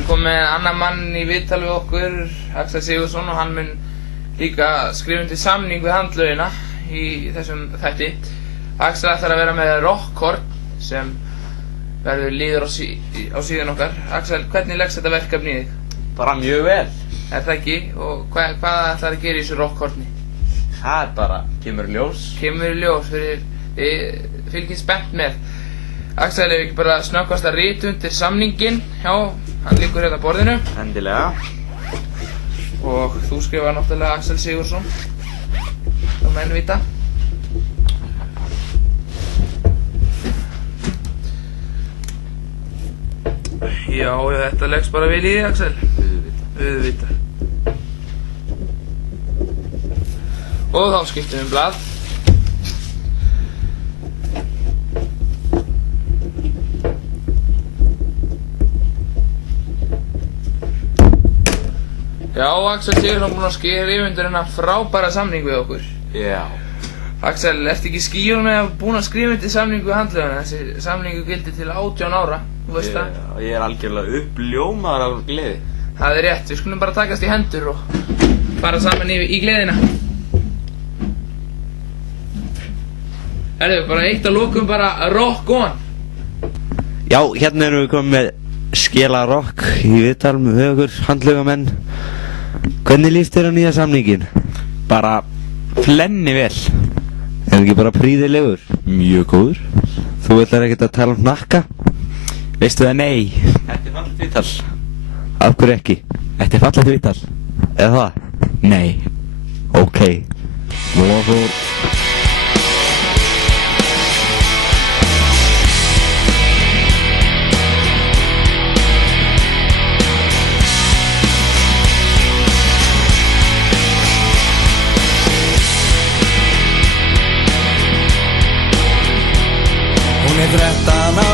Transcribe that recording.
erum komið með annan mann í viðtal við okkur, Axel Sigurðsson, og hann mun líka skrifa undir samning við handlaugina í þessum þætti. Axel ætlar að vera með rockhorn sem verður liður á síðan okkar. Axel, hvernig leggst þetta verkefni í þig? Bara mjög vel. Er það ekki? Og hvað ætlar að gera í þessu rockhorni? Það er bara, kemur í ljós. Kemur í ljós, þið fylgist spennt með. Axel, ef ekki bara snöggvast að rita undir samninginn. Já, hann liggur hérna á borðinu. Endilega. Og þú skrifar náttúrulega Axel Sigurðsson. Það menn vita. Já, þetta leggst bara vel í þig, Axel. Auðvitað. Og þá skiptum við blað. Já, Axel Sigurðsson búinn að skrifa undir hennar frábæra samning við okkur. Já. Axel, ertu ekki skýrur með að búinn að skrifa undir samning við handlaugina? Þessi samningu gildir til 18 ára, þú veist það? Já, ég er algjörlega uppljómaður af gleði. Það er rétt, við skulum bara takast í hendur og fara saman í gleðina. Herðu, bara eitt að lokum bara rock on! Já, hérna erum við komið með Skela Rock í viðtal með okkur handlaugamenn. Hvernig líst þér á nýja samningin? Bara flenni vel. Er hann ekki bara prýðilegur? Mjög góður. Þú ætlar ekkert að tala um hnakka? Veistu það, nei. Þetta er fallegt viðtal. Af hverju ekki? Þetta er fallegt viðtal. Eða það? Nei. Ok. Lofur. Hún er 13